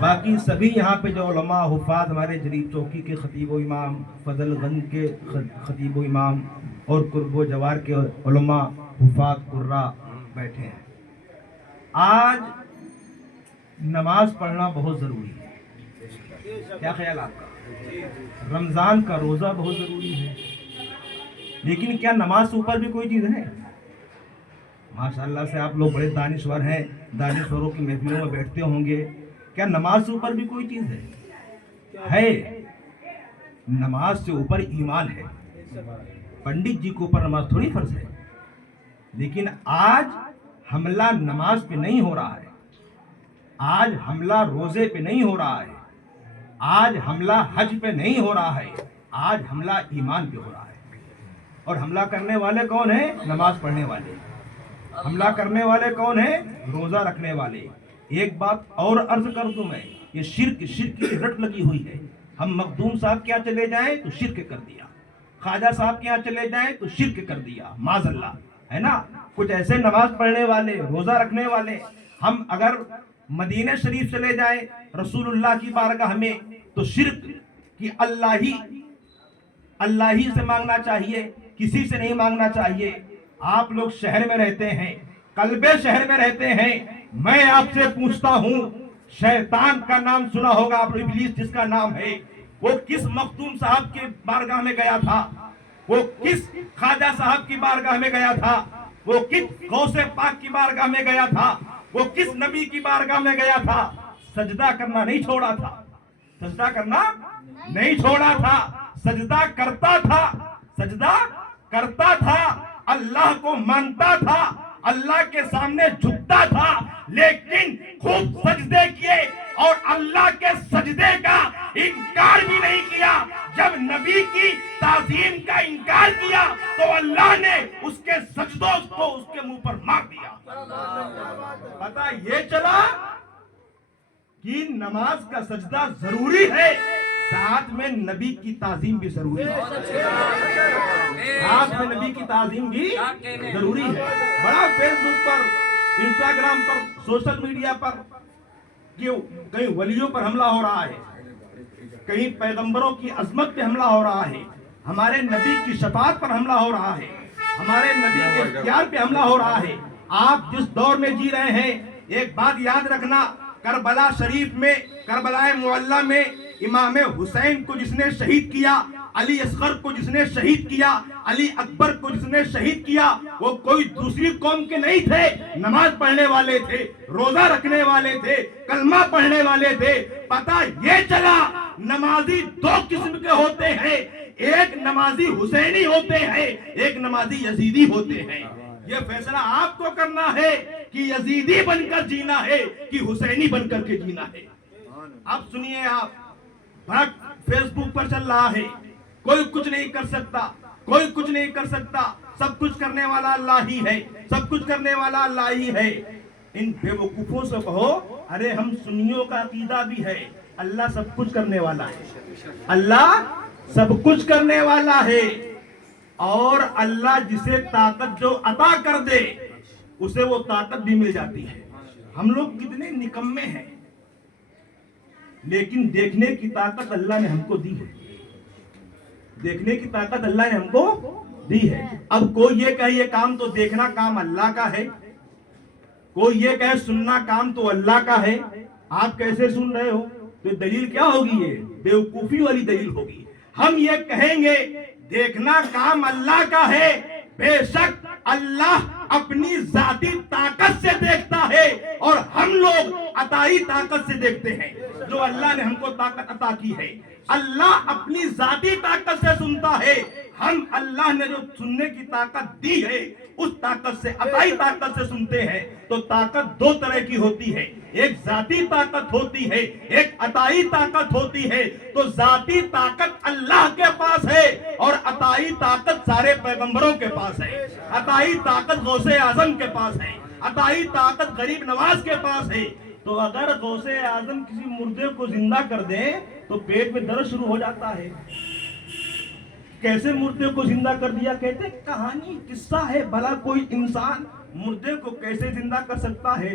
باقی سبھی یہاں پہ جو علماء حفاظ ہمارے جریب چوکی کے خطیب و امام، فضل گنج کے خطیب و امام اور قرب و جوار کے علماء حفاظ قرہ بیٹھے ہیں، آج نماز پڑھنا بہت ضروری ہے۔ کیا خیال آپ کا؟ رمضان کا روزہ بہت ضروری ہے، لیکن کیا نماز سے اوپر بھی کوئی چیز ہے؟ ماشاءاللہ سے آپ لوگ بڑے دانشور ہیں، دانشوروں کی محفلوں میں بیٹھتے ہوں گے، کیا نماز سے اوپر بھی کوئی چیز ہے؟ نماز سے اوپر ایمان ہے۔ پنڈت جی کے اوپر نماز تھوڑی فرض ہے، لیکن آج حملہ نماز پہ نہیں ہو رہا ہے، آج حملہ روزے پہ نہیں ہو رہا ہے، آج حملہ حج پہ نہیں ہو رہا ہے، آج حملہ ایمان پہ ہو رہا ہے۔ اور حملہ کرنے والے کون ہیں؟ نماز پڑھنے والے۔ حملہ کرنے والے کون ہیں؟ روزہ رکھنے والے۔ ایک بات اور عرض کر دوں میں، یہ شرک کی رٹ لگی ہوئی ہے۔ ہم مخدوم صاحب کے یہاں چلے جائیں تو شرک کر دیا، خواجہ صاحب کے یہاں چلے جائیں تو شرک کر دیا، معاذ اللہ، ہے نا؟ کچھ ایسے نماز پڑھنے والے، روزہ رکھنے والے، ہم اگر مدینہ شریف چلے جائیں رسول اللہ کی بارگاہ میں تو شرک کی اللہ ہی سے مانگنا چاہیے، کسی سے نہیں مانگنا چاہیے۔ آپ لوگ شہر میں رہتے ہیں، قلب شہر میں رہتے ہیں، میں آپ سے پوچھتا ہوں، شیطان کا نام سنا ہوگا آپ، ابلیس جس کا نام ہے، وہ کس مخدوم صاحب کے بارگاہ میں گیا تھا؟ وہ کس خواجہ صاحب کی بارگاہ میں گیا تھا؟ وہ کس غوث پاک کی بارگاہ میں گیا تھا؟ وہ کس نبی کی بارگاہ میں گیا تھا؟ سجدہ کرنا نہیں چھوڑا تھا، سجدہ کرنا نہیں چھوڑا تھا، سجدہ کرتا تھا، سجدہ کرتا تھا، اللہ کو مانتا تھا، اللہ کے سامنے جھکتا تھا، لیکن خود سجدے کیے اور اللہ کے سجدے کا انکار بھی نہیں کیا۔ جب نبی کی تعظیم کا انکار کیا تو اللہ نے اس کے سجدوں کو اس کے منہ پر مار دیا۔ پتہ یہ چلا کہ نماز کا سجدہ ضروری ہے، ساتھ میں نبی کی تعظیم بھی ضروری ہے، ساتھ میں نبی کی تعظیم بھی ضروری ہے۔ بڑا فیس بک پر، انسٹاگرام پر، سوشل میڈیا پر کہیں ولیوں پر حملہ ہو رہا ہے، کہیں پیغمبروں کی عظمت پہ حملہ ہو رہا ہے، ہمارے نبی کی شفاعت پر حملہ ہو رہا ہے، ہمارے نبی کے اختیار پہ حملہ ہو رہا ہے۔ آپ جس دور میں جی رہے ہیں، ایک بات یاد رکھنا، کربلا شریف میں، کربلا معلیٰ میں امام حسین کو جس نے شہید کیا، علی اصغر کو جس نے شہید کیا، علی اکبر کو جس نے شہید کیا، وہ کوئی دوسری قوم کے نہیں تھے، نماز پڑھنے والے تھے، روزہ رکھنے والے تھے، کلمہ پڑھنے والے تھے۔ پتہ یہ چلا نمازی دو قسم کے ہوتے ہیں، ایک نمازی حسینی ہوتے ہیں، ایک نمازی یزیدی ہوتے ہیں۔ یہ فیصلہ آپ کو کرنا ہے کہ یزیدی بن کر جینا ہے کہ حسینی بن کر کے جینا ہے۔ اب سنیے، آپ فیس بک پر چل رہا ہے، کوئی کچھ نہیں کر سکتا، کوئی کچھ نہیں کر سکتا، سب کچھ کرنے والا اللہ ہی ہے، سب کچھ کرنے والا اللہ ہی ہے۔ ان بے وقوفوں سے کہو، ارے ہم سنیوں کا عقیدہ بھی ہے، اللہ سب کچھ کرنے والا ہے، اللہ سب کچھ کرنے والا ہے، اور اللہ جسے طاقت جو عطا کر دے اسے وہ طاقت بھی مل جاتی ہے۔ ہم لوگ کتنے نکمے ہیں، لیکن دیکھنے کی طاقت اللہ نے ہم کو دی ہے، دیکھنے کی طاقت اللہ نے ہم کو دی ہے۔ اب کوئی یہ کہے یہ کام تو دیکھنا کام اللہ کا ہے، کوئی یہ کہے سننا کام تو اللہ کا ہے، آپ کیسے سن رہے ہو؟ تو دلیل کیا ہوگی؟ یہ بیوقوفی والی دلیل ہوگی۔ ہم یہ کہیں گے دیکھنا کام اللہ کا ہے، بے شک اللہ اپنی ذاتی طاقت سے دیکھتا ہے، اور ہم لوگ عطائی طاقت سے دیکھتے ہیں، جو اللہ نے ہم کو طاقت عطا کی ہے۔ اللہ اپنی ذاتی طاقت سے سنتا ہے، ہم اللہ نے جو سننے کی طاقت دی ہے اس طاقت سے، عطائی طاقت سے سنتے ہیں۔ تو طاقت دو طرح کی ہوتی ہے، ایک ذاتی طاقت ہوتی ہے، ایک عطائی طاقت ہوتی ہے۔ تو ذاتی طاقت اللہ کے پاس ہے اور عطائی طاقت سارے پیغمبروں کے پاس ہے، عطائی طاقت غوث اعظم کے پاس ہے، عطائی طاقت غریب نواز کے پاس ہے۔ تو اگر غوث اعظم کسی مردے کو زندہ کر دیں تو پیٹ میں درد شروع ہو جاتا ہے۔ کیسے مردے کو زندہ کر دیا؟ کہتے کہانی قصہ ہے، بھلا کوئی انسان مردے کو کیسے زندہ کر سکتا ہے؟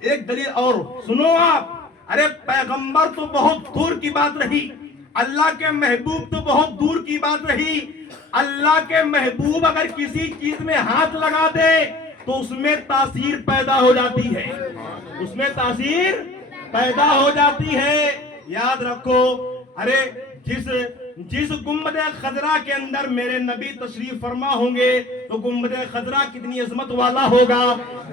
ایک دلیل اور سنو آپ، ارے پیغمبر تو بہت دور کی بات رہی، اللہ کے محبوب تو بہت دور کی بات رہی. اللہ کے محبوب اگر کسی چیز میں ہاتھ لگا دے تو اس میں تاثیر پیدا ہو جاتی ہے، اس میں تاثیر پیدا ہو جاتی ہے. یاد رکھو، ارے جس گنبد خضرا کے اندر میرے نبی تشریف فرما ہوں گے تو گنبد خضرا کتنی عظمت والا ہوگا.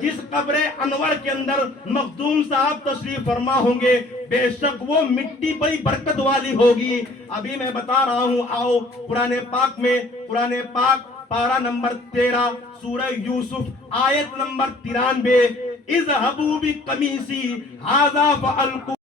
جس قبر انور کے اندر مخدوم صاحب تشریف فرما ہوں گے بے شک وہ مٹی بڑی برکت والی ہوگی. ابھی میں بتا رہا ہوں، آؤ قرآن پاک میں، قرآن پاک پارہ نمبر 13 سورہ یوسف آیت نمبر 93، اذهبوا بقمیصی ھذا فألقوہ